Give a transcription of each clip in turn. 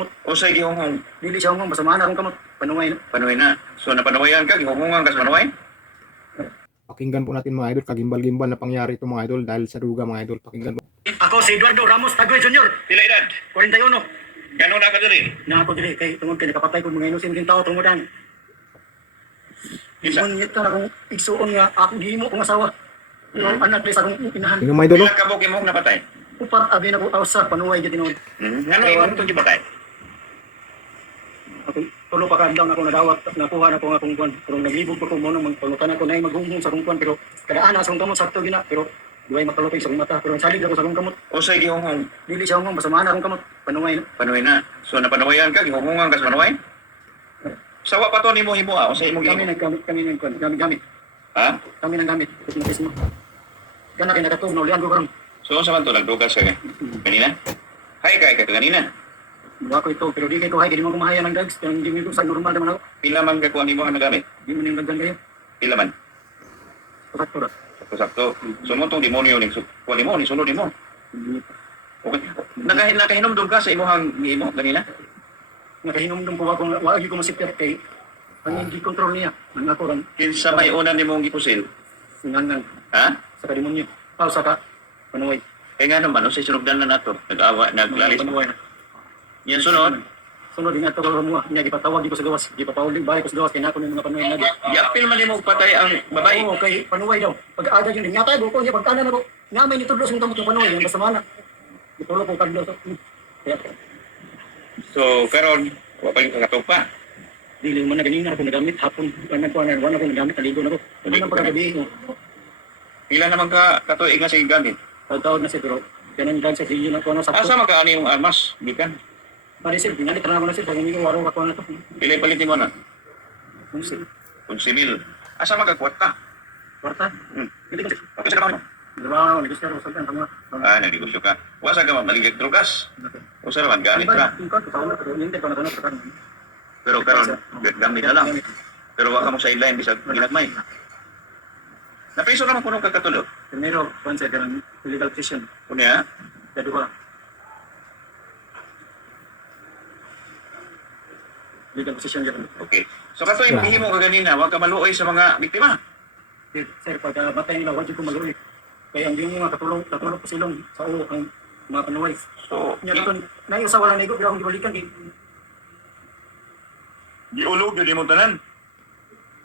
O sa gihonghong, Dili siya hong masamahan akong kamot. Panuway na. panuwi na. So napanuwayan ka, gihonghongan ka sa panuway? Pakinggan po natin mga idol, kagimbal-gimbal na pangyari ito mga idol dahil sa duga mga idol. Pakinggan po. Ako si Eduardo Ramos Tagoy Jr. Pila edad? 41. Gano'n na ka diri? Na ako dili kay tungod kay nakapatay ko mga inusin din tao tungodan. Isa. Ibunyit ka na kung igsuon nga ako gihimo kong asawa. Yung anak ni sa akong inahan. Tingnan mga idol, Pila ka buki mo napatay? Upat abi na ko awsa panuway gyud tinuod. Ngano imo itong gipatay? Ako tulo pa ka daw na ako nadawat nakuha na ko nga kung kuan. Pero naglibog ko mo nang magpalutan ako nay maghunghong sa kung kuan pero kada ana sa akong kamot sakto gina pero duway makalupay sa akong mata pero salig ako sa akong kamot. O sa gihonghong, Dili siya hong masamahan akong kamot. Panuway na. panuwi na. So napanuwayan ka, gihonghongan ka sa panuway? Sawa pa to nimo himo o sa imo Kami gihimo? naggamit kami ng kuan gamit. Ha? Kami nang gamit. Kismo. Kana kay nakatugnaw lian ko karon. So sa man to nagdugas ka kanina? Hay kay ka kanina. Buwa ko ito, pero di kayo hay, hindi mo kumahaya ng drugs. Kaya hindi mo sa normal naman ako. Pila man ka kuha nimo ang nagamit? Hindi mo nang dagdan kayo. Pila man? Sakto ra. Sakto-sakto. So mo tong demonyo ning kuha nimo, ni sunod nimo. Okay. Nakahinom doon ka sa imuhang gihimo kanina? Nakahinom ko ako, wagi ko masipyat kay ang hindi control niya. Ang ako ran, Kinsa may una nimong gipusil? sinangan Ha? sa kadimonyo. Pao sa ka, panuway. Kaya nga naman, sa sunugdan na nato, nag-awa, naglalis. Panuway. Yan sunod, Sunod din ato ko mo, niya gipatawag di ko sa gawas. Gipapauling bahay ko sa gawas, kaya nako ng mga panuway na di. yapil man nimo patay ang babae. Oo, kay panuway daw. Pag-aga yun, nyatay ko niya, pagkana na ko. Nga may nitudlos ng kamot yung panuway, yung basta mana. Itulo ko kadlo. Kaya, So, karon, wa pa yung kakatupa. dili man na ganina ako nagamit hapon nagkuanan wala ko nagamit naligo na ko ano nang paggabi Pila naman ka katuig nga sige gamit. taon na si pero ganun dan sa siyo na ko na sa Asa magkaani yung armas, gikan? pare sir binalik na ako na sir kung hindi ko waro ka na to Pila palitin mo na? kung si 11,000. Asa magkakuwat ka? kwarta Hindi ko. Okay sa kamo. diba negosyo ko sa kan tama Ah, nagigusyo ka. Wa sa gaman maligag drugas. O sa naman gamit ka. tingkot ko na pero hindi ko na sa kan Pero karon gamit na lang. Pero wa ka mo sa inline bisag ginagmay. Napiso naman kuno kagkatulo. primero kung sa ganun illegal position Kunya, kedua legal position ganun okay. So kato yung himo ka ganina, wa ka maluoy sa mga biktima. sir pag batay nila wajud ko maluwi kaya ang yung mga katulong ko silong sa ulo ang mga panuway So, nya dito na yung sa wala nego pero akong gibalikan kay giulog yun mo tanan.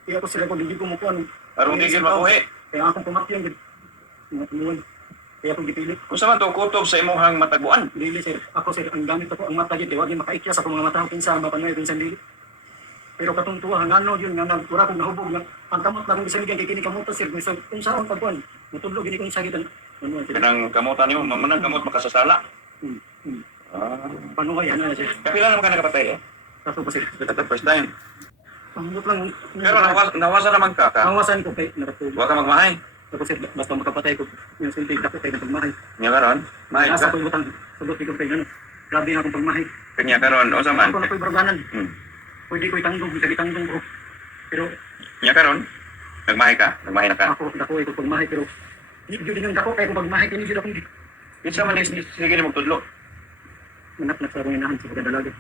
kaya ko sila kung hindi ko mukuan Aron di gid mabuhi. kaya akong pumatyon gid mga panuway kaya akong gipilit Unsa man to kutob sa imong mataguan? dili sir ako sir ang gamit ako ang mata gid wag ni makaikya sa akong mga mata kinsa ang mapanuway kinsa dili pero katong tuwa hangano yun nga nagura kong nahubog nga ang kamot na kong bisaligan kay kini kamot sir kung saan pagkuan mutudlo gini kong sakit ang panuway sir Kanang kamutan nimo, manang kamot makasasala. Ah. panuway ano na sir Kapila naman ka nakapatay eh. kaso po sir Ito the first time. panghulog lang Pero nawasa naman ka. nawasan ko kay nakatulog Wa ka magmahay. ako sir basta makapatay ko yung sinti dako kay ng pagmahay Nya karon, mahay nasa ka. ko ibutang sabot ko kay ano grabe na akong pagmahay Kanya karon, unsa man? ako na ko'y barganan Hmm. pwede ko'y tanggong bisa tanggong ko pero Nya karon, nagmahay ka, nagmahay na ka. ako dako ito pagmahay pero hindi din yung dako kay kung pagmahay kini jud akong Kinsa man sige ni magtudlo. manap na sa akong inahan sa pagdalaga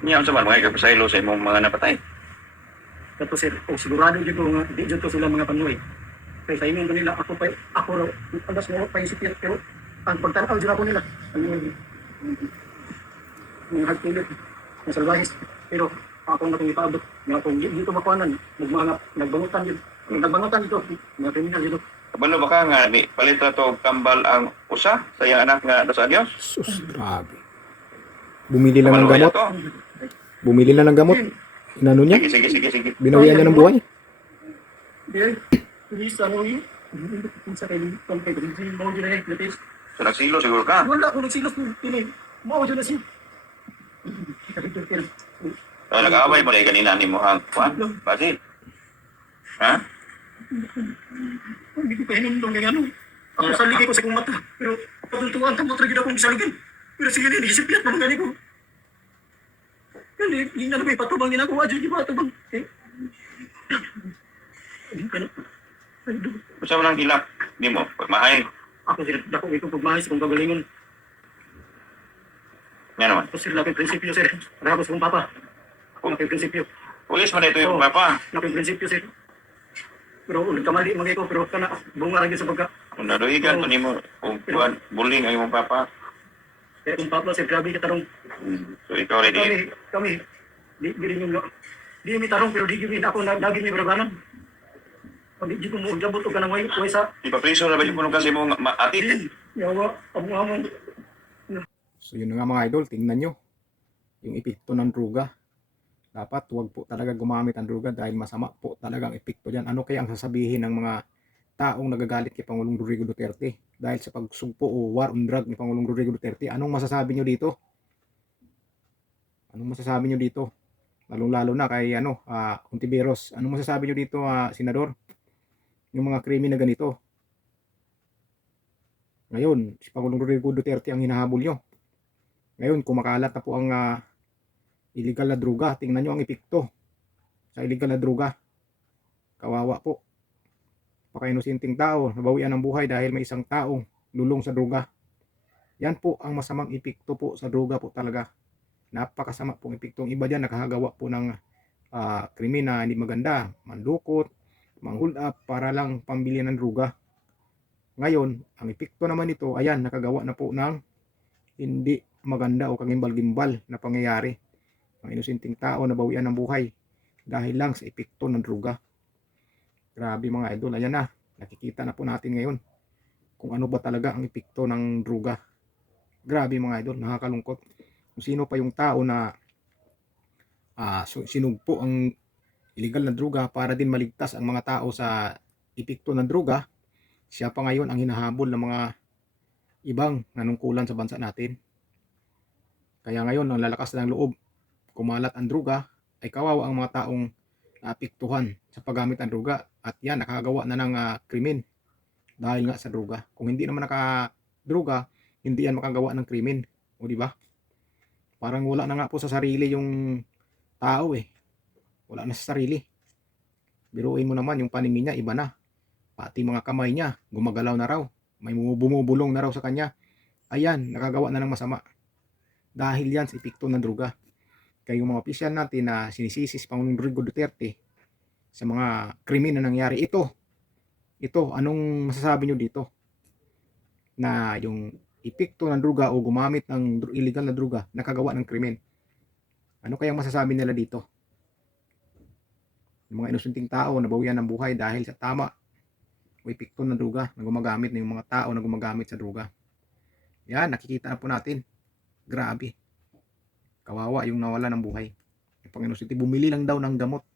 Nya unsa man mga kapasaylo sa imong mga napatay. kato sir sigurado jud ko nga di jud to sila mga panuway kay sa ingon nila ako raw andas mo pa yung sipyat pero ang pagtanaw jud ako nila ano yung hagpilit ng salvahis pero ako na itong ipaabot nga kung dito makuanan nagbangutan yun nagbangutan dito mga kriminal dito Kabalo ba ka nga ni palitra to kambal ang usa sa iyang anak nga dos anyos? Sus, grabe. Bumili lang ng Kabalo gamot. to. Bumili lang ng gamot. Inano niya? Sige. Binawian niya ng buhay. Dahil, hindi sa mo yun. Sa kayo, kung kayo, hindi mo dyan na natis. So nagsilo siguro ka. Wala ko nagsilos ng pinay. Mao dyan na siya. So nag-away mo na ganina ni mo hang kuan. Basil. Ha? Hindi ko pahinumdong ng ano. Ako saligay ko sa kong mata. Pero patultuan, tamot rin akong saligan. Pero sige rin, isipyat pa mga ko. Yan, hindi na naman ipatubang din ako. Wadyo, di ba patubang? Eh? Basta mo nang hilak ni mo pagmahay. Ako sila, dako itong pagmahis kong kagalingon. Yan naman. Tapos sir, laki prinsipyo sir. Tapos kong papa. Laki prinsipyo. Pulis man ito yung Oo. papa. Laki prinsipyo sir. Pero ulit kamali mga ko, pero kana bunga lagi sa pagka. Kung naduhigan Oo. ko nimo kung kuan bullying ang imong papa. Kaya kung papa sir, grabe katarong. So ikaw ready. Kami, di rin yung, di mi tarong, pero di yun ako lagi mi braganan. Di ko mo jabot ka ng way sa, Ipapriso na ba yung puno kasi mo ati? di, yawa, amon. So yun na nga mga idol, tingnan nyo yung epekto ng druga. Dapat huwag po talaga gumamit ang druga dahil masama po talaga ang epekto dyan. Ano kaya ang sasabihin ng mga taong nagagalit kay Pangulong Rodrigo Duterte dahil sa pagsugpo o war on drug ni Pangulong Rodrigo Duterte? Anong masasabi nyo dito? Anong masasabi nyo dito? Lalong-lalo na kay Ontiveros. Anong masasabi nyo dito, Senador? Yung mga krimen na ganito. Ngayon, si Pangulong Rodrigo Duterte ang hinahabol nyo. Ngayon, kumakalat na po ang illegal na droga. Tingnan nyo ang epekto sa illegal na droga. Kawawa po. Paka-inusinting tao, nabawian ng buhay dahil may isang taong lulong sa droga. Yan po ang masamang epekto po sa droga po talaga. Napakasama pong epekto. Ang iba dyan nakahagawa po ng krimen na hindi maganda. Mandukot, mang-hold up para lang pambili ng droga. Ngayon, ang epekto naman nito, ayan, nakagawa na po ng hindi maganda o kagimbal-gimbal na pangyayari. Ang inusinting tao nabawian ng buhay dahil lang sa epekto ng droga. Grabe mga idol, ayan na, nakikita na po natin ngayon kung ano ba talaga ang epekto ng droga. Grabe mga idol, nakakalungkot. Kung sino pa yung tao na sinugpo ang illegal na droga para din maligtas ang mga tao sa epekto ng droga, siya pa ngayon ang hinahabol ng mga ibang nanungkulan sa bansa natin. Kaya ngayon, ang lalakas ng loob, kumalat ang droga, ay kawawa ang mga taong naapektuhan sa paggamit ng droga. At yan, nakagawa na ng krimen dahil nga sa droga. Kung hindi naman nakadroga, hindi yan makagawa ng krimen. O di ba? Parang wala na nga po sa sarili yung tao eh. Wala na sa sarili. Biruin mo naman yung paningin niya, iba na. Pati mga kamay niya, gumagalaw na raw. May bumubulong na raw sa kanya. Ayan, nakagawa na ng masama. Dahil yan sa epekto ng droga. Kaya yung mga opisyal natin na sinisisi si Pangulong Rodrigo Duterte sa mga krimen na nangyari. Ito, anong masasabi nyo dito? Na yung epekto ng droga o gumamit ng illegal na droga nakagawa ng krimen. Ano kayang masasabi nila dito? Yung mga inusunting tao nabawian ng buhay dahil sa tama o epekto ng droga na gumagamit ng mga tao na gumagamit sa droga. Yan, nakikita na po natin. Grabe. Kawawa yung nawala ng buhay. Yung Panginoon, bumili lang daw ng gamot.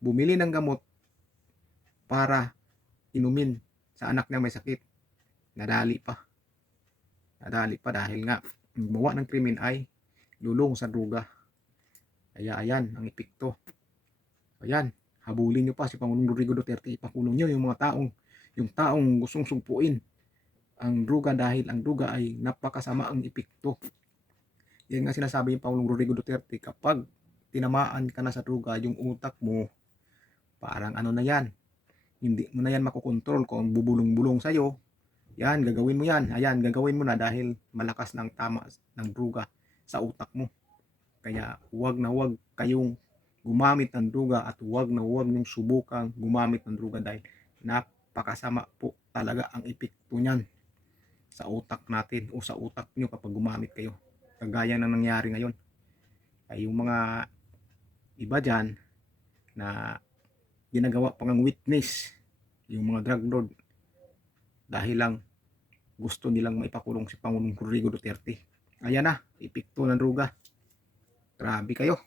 Bumili ng gamot para inumin sa anak niya may sakit. Nadali pa. Nadali pa dahil nga gumawa ng krimen ay lulong sa droga. Kaya ayan ang epekto. Ayan, habulin nyo pa si Pangulong Rodrigo Duterte. Ipakulong nyo yung mga taong gustong sugpuin ang droga dahil ang droga ay napakasama ang epekto. Yan nga sinasabi yung Pangulong Rodrigo Duterte, kapag tinamaan ka na sa droga, yung utak mo, parang ano na yan, hindi mo na yan makokontrol kung bubulong-bulong sa'yo, yan, gagawin mo yan, ayan, gagawin mo na dahil malakas ng tama ng droga sa utak mo. Kaya huwag na huwag kayong gumamit ng droga at huwag na huwag niyong subukang gumamit ng droga dahil napakasama po talaga ang epekto niyan sa utak natin o sa utak nyo kapag gumamit kayo. Kagaya ng nangyari ngayon ay yung mga iba dyan na ginagawa pang witness yung mga drug lord dahil lang gusto nilang maipakulong si Pangulong Rodrigo Duterte. Ayan na, epekto ng droga. Grabe kayo.